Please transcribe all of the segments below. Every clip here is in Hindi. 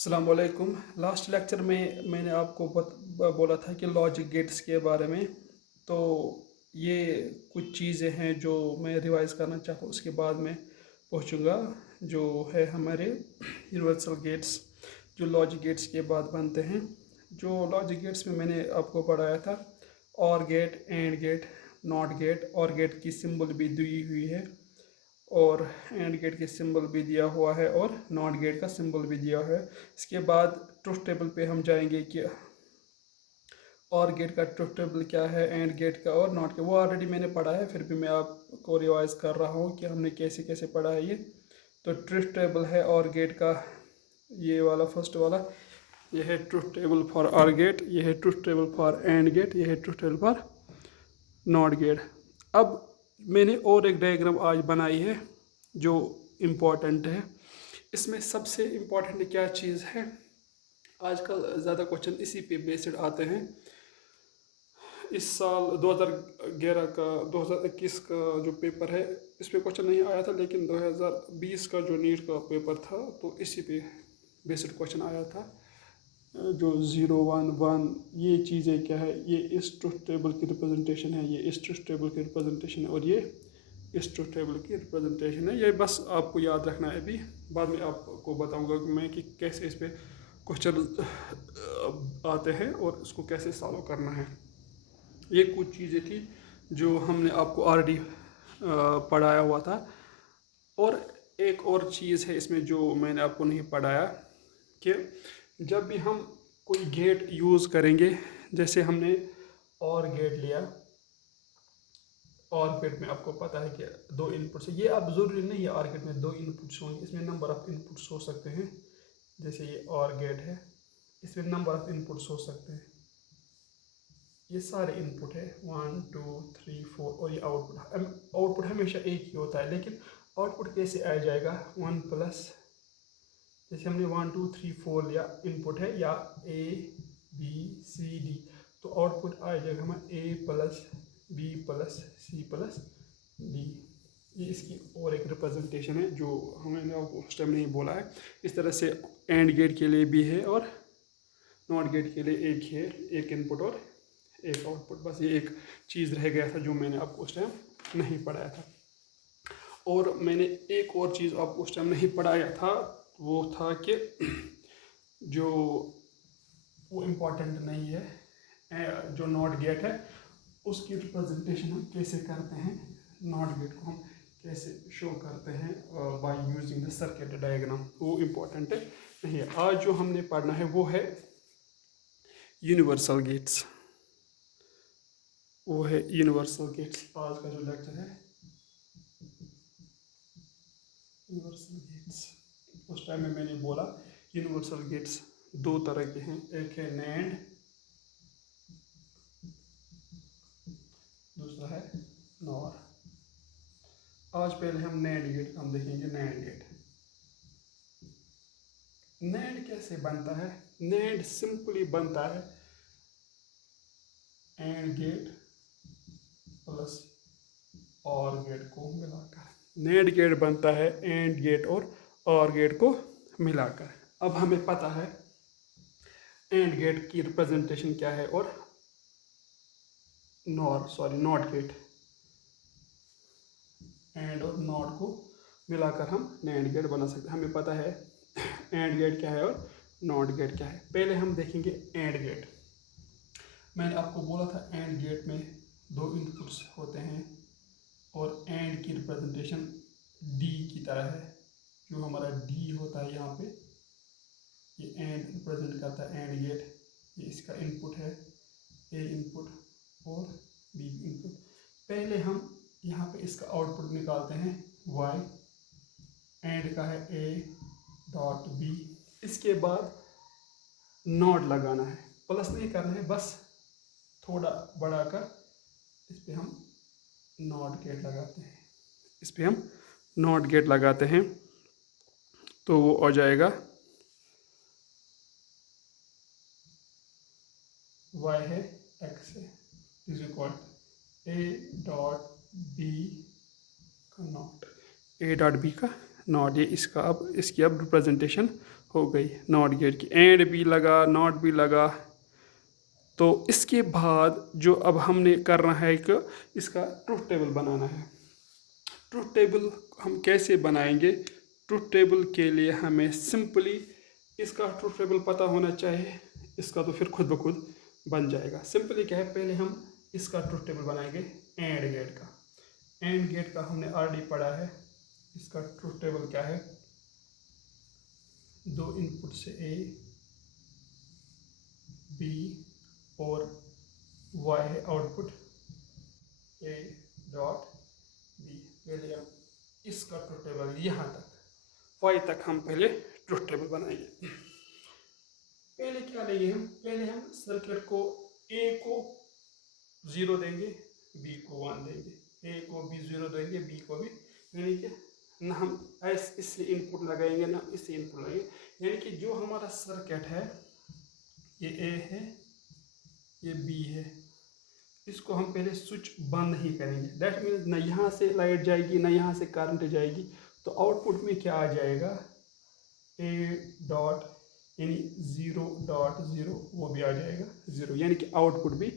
अस्सलाम वालेकुम। लास्ट लेक्चर में मैंने आपको बोला था कि लॉजिक गेट्स के बारे में। तो ये कुछ चीज़ें हैं जो मैं रिवाइज़ करना चाहता हूँ, उसके बाद मैं पहुँचूँगा जो है हमारे यूनिवर्सल गेट्स, जो लॉजिक गेट्स के बाद बनते हैं। जो लॉजिक गेट्स में मैंने आपको पढ़ाया था, or gate, and gate, not gate. Or gate की सिंबल भी दी हुई है, और एंड गेट के सिंबल भी दिया हुआ है, और नॉट गेट का सिंबल भी दिया हुआ है। इसके बाद ट्रुथ टेबल पे हम जाएंगे कि और गेट का ट्रुथ टेबल क्या है, एंड गेट का और नॉट का। वो ऑलरेडी मैंने पढ़ा है, फिर भी मैं आपको रिवाइज कर रहा हूँ कि हमने कैसे कैसे पढ़ा है ये। तो ट्रुथ टेबल है और गेट का, ये वाला फर्स्ट वाला, ये है truth table for or gate, ये है truth table for and gate, ये है truth table for not gate. अब मैंने और एक डायग्राम आज बनाई है जो इम्पोर्टेंट है। इसमें सबसे इम्पोर्टेंट क्या चीज़ है, आजकल ज़्यादा क्वेश्चन इसी पे बेस्ड आते हैं। इस साल 2011 का 2021 का जो पेपर है, इस पे क्वेश्चन नहीं आया था, लेकिन 2020 का जो नीट का पेपर था तो इसी पे बेस्ड क्वेश्चन आया था। जो 0 1 1 ये चीज़ें क्या है, ये इस ट्रुथ टेबल की रिप्रेजेंटेशन है, ये इस ट्रुथ टेबल की रिप्रेजेंटेशन है, और ये इस ट्रुथ टेबल की रिप्रेजेंटेशन है। ये बस आपको याद रखना है। अभी बाद में आपको बताऊंगा कि मैं कि कैसे इस पे क्वेश्चन आते हैं और इसको कैसे सॉल्व करना है। ये कुछ चीज़ें थी जो हमने आपको ऑलरेडी पढ़ाया हुआ था। और एक और चीज़ है इसमें जो मैंने आपको नहीं पढ़ाया, कि जब भी हम कोई गेट यूज़ करेंगे, जैसे हमने और गेट लिया, और गेट में आपको पता है कि दो इनपुट्स है। ये अब ज़रूरी नहीं है और गेट में दो इनपुट्स होंगे, इसमें नंबर ऑफ इनपुट्स हो सकते हैं। जैसे ये और गेट है, इसमें नंबर ऑफ इनपुट्स हो सकते हैं। ये सारे इनपुट है 1 2 3 4, और ये आउटपुट। आउटपुट हमेशा एक ही होता है, लेकिन आउटपुट कैसे आ जाएगा 1 प्लस, जैसे हमने 1 2 3 4 लिया, इनपुट है या ए बी सी डी, तो आउटपुट आ जाएगा हमारा A plus B plus C plus D. ये इसकी और एक रिप्रेजेंटेशन है जो हमने उस टाइम नहीं बोला है। इस तरह से एंड गेट के लिए भी है, और नॉट गेट के लिए एक है, एक इनपुट और एक आउटपुट। बस ये एक चीज़ रह गया था जो मैंने आपको उस टाइम नहीं पढ़ाया था। और मैंने एक और चीज़ आपको उस टाइम नहीं पढ़ाया था, वो था कि जो वो इम्पोर्टेंट नहीं है, जो नॉट गेट है उसकी रिप्रेजेंटेशन हम कैसे करते हैं, नॉट गेट को हम कैसे शो करते हैं by using the circuit diagram, वो इम्पोर्टेंट नहीं है। आज जो हमने पढ़ना है वो है यूनिवर्सल गेट्स, वो है यूनिवर्सल गेट्स। आज का जो लेक्चर है यूनिवर्सल गेट्स। उस टाइम में मैंने बोला यूनिवर्सल गेट्स दो तरह के हैं, एक है नैंड, दूसरा है नॉर। आज पहले हम नैंड गेट हम देखेंगे। नैंड गेट, नैंड कैसे बनता है? नैंड सिंपली बनता है एंड गेट प्लस और गेट को मिलाकर। नैंड गेट बनता है एंड गेट और गेट को मिलाकर। अब हमें पता है एंड गेट की रिप्रेजेंटेशन क्या है, और नॉट गेट, एंड और नॉट को मिलाकर हम नैंड गेट बना सकते हैं। हमें पता है एंड गेट क्या है और नॉट गेट क्या है। पहले हम देखेंगे एंड गेट। मैंने आपको बोला था एंड गेट में दो इनपुट्स होते हैं, और एंड की रिप्रेजेंटेशन डी की तरह है। जो हमारा डी होता है यहाँ पे, ये एंड रिप्रेजेंट करता है एंड गेट। ये इसका इनपुट है, ए इनपुट और बी इनपुट। पहले हम यहाँ पे इसका आउटपुट निकालते हैं y, एंड का है a डॉट बी। इसके बाद नॉट लगाना है, प्लस नहीं करना है, बस थोड़ा बढ़ाकर इस पे हम नॉट गेट लगाते हैं। इस पे हम नॉट गेट लगाते हैं, तो वो आ जाएगा y है x है is equal a dot B का नॉट, ए डॉट बी का नॉट। ये इसका अब इसकी अब रिप्रेजेंटेशन हो गई नॉट गेट की, एंड भी लगा, नॉट भी लगा। तो इसके बाद जो अब हमने करना है कि इसका ट्रुथ टेबल बनाना है। ट्रुथ टेबल हम कैसे बनाएंगे? ट्रुथ टेबल के लिए हमें सिंपली इसका ट्रुथ टेबल पता होना चाहिए, इसका तो फिर खुद ब खुद बन जाएगा। सिंपली क्या है, पहले हम इसका ट्रुथ टेबल बनाएंगे एंड गेट का। एंड गेट का हमने ऑलरेडी पढ़ा है। इसका ट्रुथ टेबल क्या है, दो इनपुट से ए, बी और वाई है आउटपुट, ए डॉट बी। पहले हम इसका ट्रुथ टेबल यहाँ तक, वाई तक हम पहले ट्रुथ टेबल बनाएंगे। पहले क्या लेंगे हम, पहले हम सर्किट को ए को 0 देंगे, बी को 1 देंगे, ए को भी 0 देंगे, बी को भी, यानी कि ना हम इससे इनपुट लगाएंगे ना इससे इनपुट लगाएंगे। यानी कि जो हमारा सर्किट है, ये ए है, ये बी है, इसको हम पहले स्विच बंद नहीं करेंगे। दैट मीन्स ना यहाँ से लाइट जाएगी ना यहाँ से करंट जाएगी, तो आउटपुट में क्या आ जाएगा, ए डॉट यानी 0.0 वो भी आ जाएगा 0, यानी कि आउटपुट भी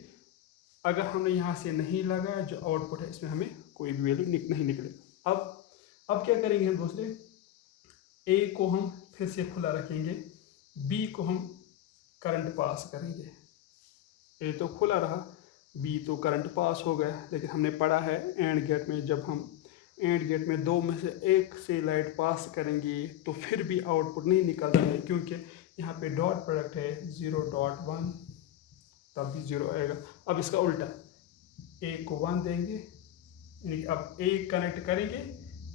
अगर हमने यहाँ से नहीं लगाया, जो आउटपुट है इसमें हमें कोई भी वैल्यू नहीं निकलेगा। अब क्या करेंगे हम दूसरे, ए को हम फिर से खुला रखेंगे, बी को हम करंट पास करेंगे। ए तो खुला रहा, बी तो करंट पास हो गया, लेकिन हमने पढ़ा है एंड गेट में, जब हम एंड गेट में दो में से एक से लाइट पास करेंगे तो फिर भी आउटपुट नहीं निकल रहा है, क्योंकि यहाँ पे डॉट प्रोडक्ट है 0.1, तब भी 0 आएगा। अब इसका उल्टा, ए को 1 देंगे, यानी कि अब ए कनेक्ट करेंगे,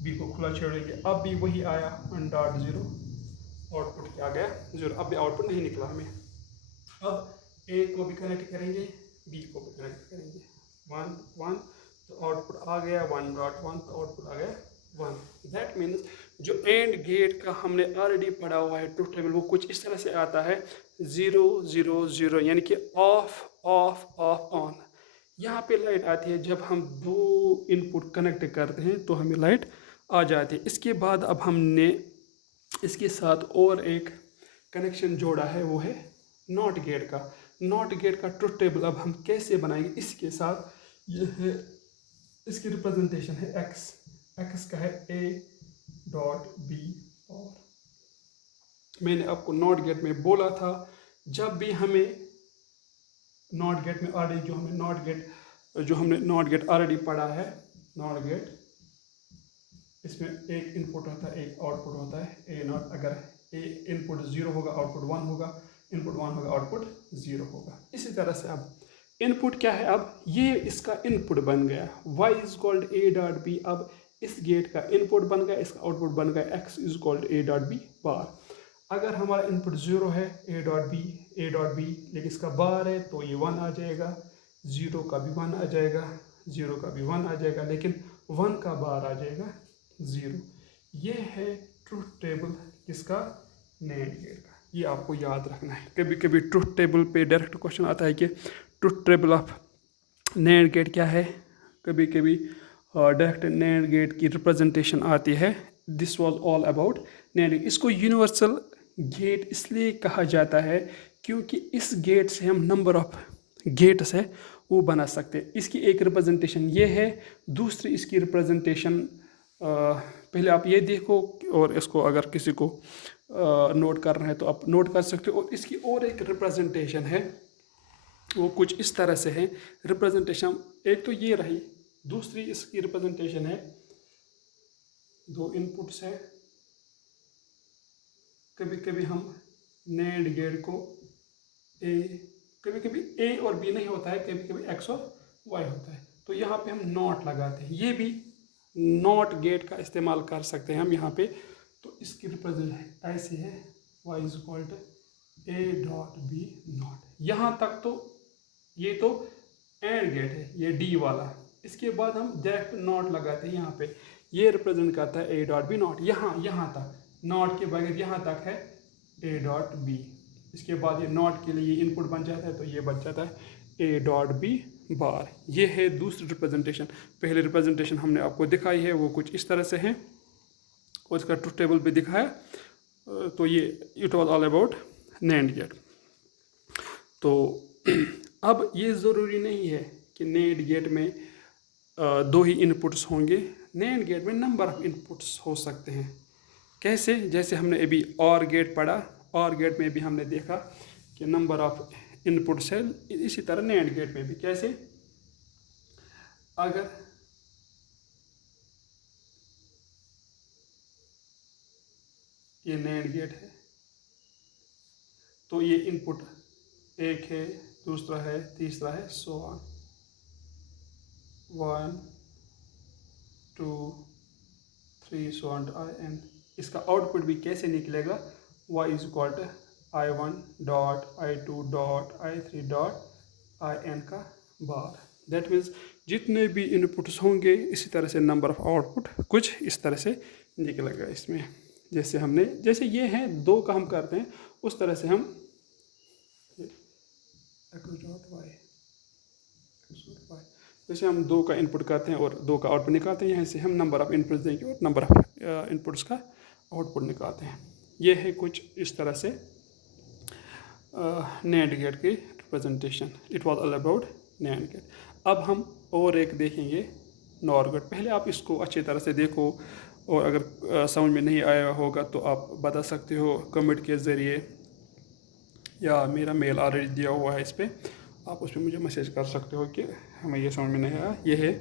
बी को खुला छोड़ेंगे, अब भी वही आया 1.0, आउटपुट क्या गया 0। अब भी आउटपुट नहीं निकला हमें। अब ए को भी कनेक्ट करेंगे, बी को भी कनेक्ट करेंगे, 1 तो आउटपुट आ गया 1.1, तो आउटपुट आ गया 1। दैट मीन्स जो एंड गेट का हमने ऑलरेडी पढ़ा हुआ है ट्रुथ टेबल, वो कुछ इस तरह से आता है 0 0 0, यानी कि ऑफ ऑफ ऑफ ऑन। यहाँ पे लाइट आती है जब हम दो इनपुट कनेक्ट करते हैं तो हमें लाइट आ जाती है। इसके बाद अब हमने इसके साथ और एक कनेक्शन जोड़ा है, वो है नॉट गेट का। नॉट गेट का ट्रुथ टेबल अब हम कैसे बनाएंगे, इसके साथ ये है, इसकी रिप्रेजेंटेशन है एक्स, एक्स का है ए डॉट बी। और मैंने आपको नॉट गेट में बोला था, जब भी हमें नॉट गेट में ऑलरेडी जो हमने नॉट गेट ऑलरेडी पढ़ा है, नॉट गेट इसमें एक इनपुट होता है एक आउटपुट होता है, ए नॉट। अगर ए इनपुट 0 होगा आउटपुट 1 होगा, इनपुट 1 होगा आउटपुट 0 होगा। इसी तरह से अब इनपुट क्या है, अब ये इसका इनपुट बन गया y is called A dot B. अब इस गेट का इनपुट बन गया, इसका आउटपुट बन गया x is called A dot B bar. अगर हमारा इनपुट 0 है ए डॉट बी, लेकिन इसका बार है तो ये 1 आ जाएगा, 0 का भी 1 आ जाएगा, 0 का भी 1 आ जाएगा, लेकिन 1 का बार आ जाएगा 0। ये है ट्रुथ टेबल किसका, नैंड गेट का। ये आपको याद रखना है। कभी कभी ट्रुथ टेबल पे डायरेक्ट क्वेश्चन आता है कि truth table of NAND gate क्या है। कभी कभी डायरेक्ट नैंड गेट की रिप्रेजेंटेशन आती है। This was all about NAND gate. इसको यूनिवर्सल गेट इसलिए कहा जाता है क्योंकि इस गेट से हम नंबर ऑफ गेट्स है वो बना सकते हैं। इसकी एक रिप्रेजेंटेशन ये है, दूसरी इसकी रिप्रेजेंटेशन पहले आप ये देखो, और इसको अगर किसी को नोट करना है तो आप नोट कर सकते हो। और इसकी और एक रिप्रेजेंटेशन है, वो कुछ इस तरह से है रिप्रेजेंटेशन। एक तो ये रही, दूसरी इसकी रिप्रेजेंटेशन है, दो इनपुट्स है। कभी कभी हम नैंड गेट को कभी कभी ए और बी नहीं होता है, कभी कभी एक्स और वाई होता है, तो यहाँ पे हम नॉट लगाते हैं। ये भी नॉट गेट का इस्तेमाल कर सकते हैं हम यहाँ पे। तो इसकी रिप्रेजेंटेशन ऐसी है, Y is equal to A dot B not. यहाँ तक तो ये तो एंड गेट है, ये डी वाला। इसके बाद हम डायरेक्ट नॉट लगाते हैं यहाँ पे, ये रिप्रेजेंट करता है ए डॉट बी नॉट। यहाँ तक नॉट के बगैर यहाँ तक है ए डॉट बी। इसके बाद ये नॉट के लिए इनपुट बन जाता है, तो ये बन जाता है ए डॉट बी बार। ये है दूसरी रिप्रेजेंटेशन। पहले रिप्रेजेंटेशन हमने आपको दिखाई है, वो कुछ इस तरह से है, और इसका ट्रुथ टेबल भी दिखाया। तो ये it was all about NAND gate. तो अब ये ज़रूरी नहीं है कि नैंड गेट में दो ही इनपुट्स होंगे। नैंड गेट में नंबर ऑफ इनपुट्स हो सकते हैं। कैसे? जैसे हमने अभी और गेट पढ़ा, और गेट में भी हमने देखा कि नंबर ऑफ इनपुट्स है। इसी तरह नैंड गेट में भी कैसे? अगर ये नैंड गेट है तो ये इनपुट एक है, दूसरा है, तीसरा है, so on, 1 2 3 so on I N. इसका आउटपुट भी कैसे निकलेगा? y is equal to i1 dot i2 dot i3 dot in का बार। दैट मीन्स जितने भी इनपुट्स होंगे इसी तरह से नंबर ऑफ आउटपुट कुछ इस तरह से निकलेगा इसमें। जैसे ये हैं दो का हम करते हैं, उस तरह से हम जैसे हम दो का इनपुट करते हैं और दो का आउटपुट निकालते हैं, यहाँ से हम नंबर ऑफ इनपुट्स देंगे और नंबर ऑफ इनपुट्स का आउटपुट निकालते हैं। ये है कुछ इस तरह से नैंड गेट की representation. It was all about NAND gate. अब हम और एक देखेंगे नॉर गेट। पहले आप इसको अच्छी तरह से देखो, और अगर समझ में नहीं आया होगा तो आप बता सकते हो कमेंट के ज़रिए, या मेरा मेल ऑलरेडी दिया हुआ है इस पर, आप उस पर मुझे मैसेज कर सकते हो कि हमें ये समझ में नहीं आया। ये है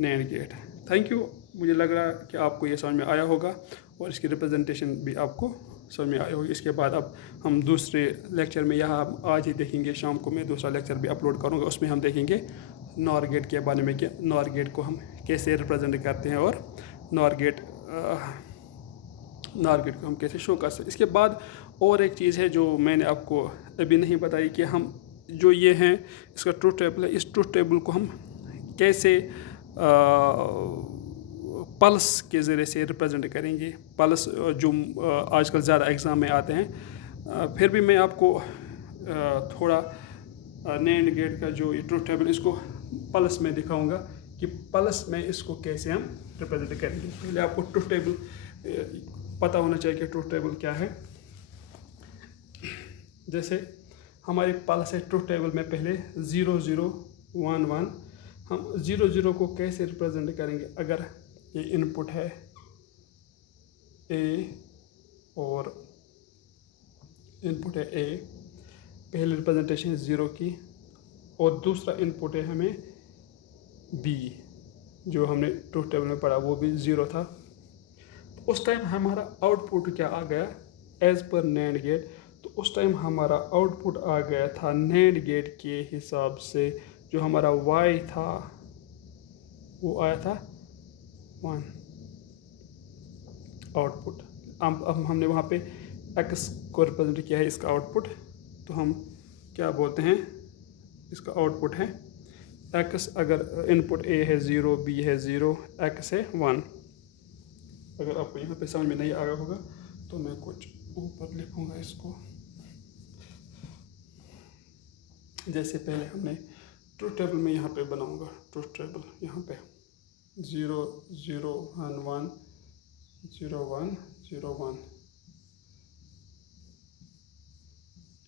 नैंड गेट। Thank you. मुझे लग रहा है कि आपको ये समझ में आया होगा और इसकी रिप्रेजेंटेशन भी आपको समझ में आई होगी। इसके बाद अब हम दूसरे लेक्चर में, यहाँ आज ही देखेंगे, शाम को मैं दूसरा लेक्चर भी अपलोड करूँगा, उसमें हम देखेंगे नॉर गेट के बारे में कि नॉर गेट को हम कैसे रिप्रेजेंट करते हैं और नॉर गेट को हम कैसे शो कर सकते हैं। इसके बाद और एक चीज़ है जो मैंने आपको अभी नहीं बताई कि हम जो ये हैं इसका ट्रूथ टेबल है, इस ट्रूथ टेबल को हम कैसे पल्स के ज़रिए से रिप्रेजेंट करेंगे। पल्स जो आजकल ज़्यादा एग्ज़ाम में आते हैं। फिर भी मैं आपको थोड़ा नैंड गेट का जो ये ट्रूथ टेबल इसको पल्स में दिखाऊंगा कि पल्स में इसको कैसे हम रिप्रेजेंट करेंगे। पहले आपको ट्रूथ टेबल पता होना चाहिए कि ट्रूथ टेबल क्या है। जैसे हमारी पल्स है ट्रूथ टेबल में पहले 0 0 1 1। हम 0 0 को कैसे रिप्रेजेंट करेंगे? अगर ये इनपुट है ए और इनपुट है ए, पहले रिप्रेजेंटेशन 0 की, और दूसरा इनपुट है हमें बी, जो हमने ट्रूथ टेबल में पढ़ा वो भी 0 था। तो उस टाइम हमारा आउटपुट क्या आ गया एज पर नैंड गेट? तो उस टाइम हमारा आउटपुट आ गया था नैंड गेट के हिसाब से, जो हमारा y था वो आया था 1 आउटपुट। अब हमने वहाँ पे x को रिप्रेजेंट किया है इसका आउटपुट, तो हम क्या बोलते हैं, इसका आउटपुट है x। अगर इनपुट a है 0, b है 0, x है 1। अगर आपको यहाँ पे समझ में नहीं आया होगा तो मैं कुछ ऊपर लिखूँगा इसको। जैसे पहले हमने ट्रूथ टेबल में यहाँ पे बनाऊँगा ट्रूथ टेबल, यहाँ पे 0 0 1 1 0 1 0 1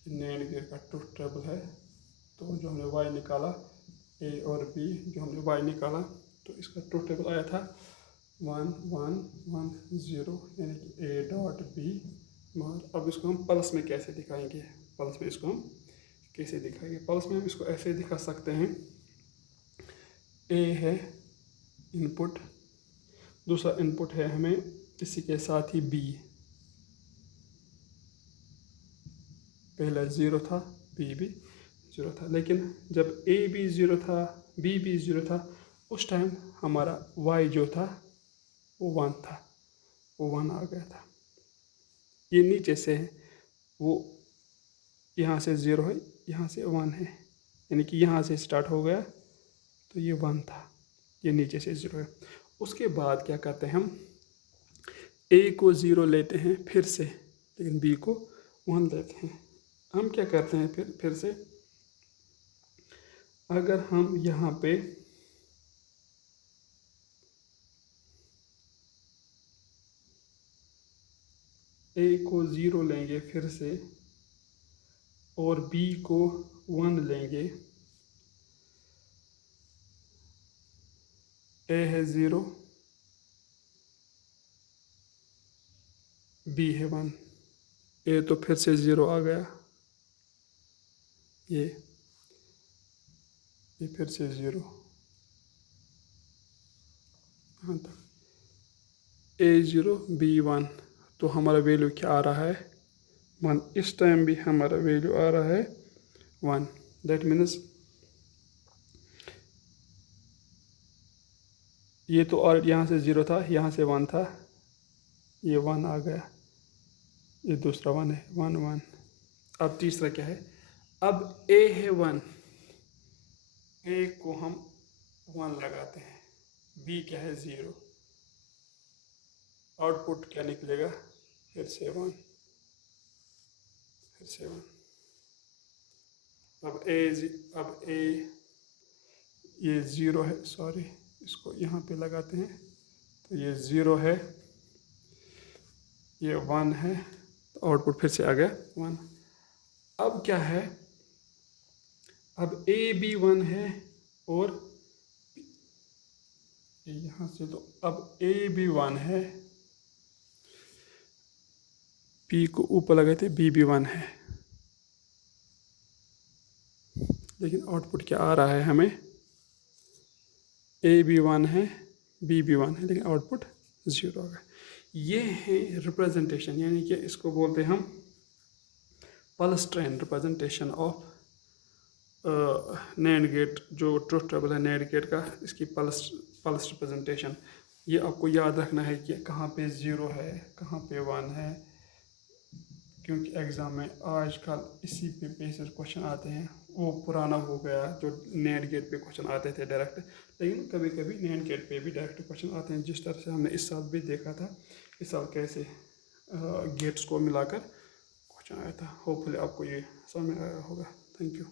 नैंड गेट का ट्रूथ टेबल है। तो जो हमने y निकाला a और b, जो हमने y निकाला, तो इसका ट्रूथ टेबल आया था 1 1 1 0, यानी कि a डॉट b। मगर अब इसको हम पल्स में कैसे दिखाएंगे? पल्स में इसको हम कैसे दिखाएंगे? पल्स में हम इसको ऐसे दिखा सकते हैं, a है इनपुट, दूसरा इनपुट है हमें इसी के साथ ही b। पहला 0 था, b भी 0 था, लेकिन जब a भी 0 था, b भी 0 था, उस टाइम हमारा y जो था वो 1 था, वो 1 आ गया था। ये नीचे से है, वो यहाँ से 0 है, यहाँ से 1 है, यानी कि यहाँ से स्टार्ट हो गया तो ये 1 था, ये नीचे से 0 है। उसके बाद क्या करते हैं, हम a को 0 लेते हैं फिर से, लेकिन b को 1 लेते हैं। हम क्या करते हैं फिर से, अगर हम यहाँ पे ए को 0 लेंगे फिर से और बी को 1 लेंगे। ए है 0, बी है 1। ए तो फिर से 0 आ गया, ये फिर से 0 यहाँ तक। ए 0 बी 1, तो हमारा वैल्यू क्या आ रहा है 1। इस टाइम भी हमारा वैल्यू आ रहा है 1। दैट मीन्स ये तो और यहाँ से 0 था, यहाँ से 1 था, ये 1 आ गया, ये दूसरा 1 है, 1 1। अब तीसरा क्या है, अब ए है 1, ए को हम 1 लगाते हैं, बी क्या है 0, आउटपुट क्या निकलेगा फिर से 1, फिर से 1। अब ए ये 0 है, सॉरी इसको यहाँ पे लगाते हैं, तो ये 0 है, ये 1 है, तो आउटपुट फिर से आ गया 1। अब क्या है, अब ए भी 1 है और यहाँ से, तो अब ए भी 1 है, पी को ऊपर लगाए थे, बी भी 1 है, लेकिन आउटपुट क्या आ रहा है हमें, ए भी 1 है, बी भी 1 है, लेकिन आउटपुट 0 आ गया। ये है रिप्रेजेंटेशन, यानी कि इसको बोलते हैं हम pulse train representation of NAND gate, जो ट्रुथ टेबल है नैंड गेट का, इसकी पल्स रिप्रेजेंटेशन। ये आपको याद रखना है कि कहाँ पे 0 है, कहाँ पे 1 है, क्योंकि एग्ज़ाम में आजकल इसी पे बेसिस क्वेश्चन आते हैं। वो पुराना हो गया जो नैंड गेट पे क्वेश्चन आते थे डायरेक्ट, लेकिन कभी कभी नैंड गेट पे भी डायरेक्ट क्वेश्चन आते हैं, जिस तरह से हमने इस साल भी देखा था। इस साल कैसे गेट्स को मिलाकर क्वेश्चन आया था। होपफुली आपको ये समझ में आया होगा। Thank you.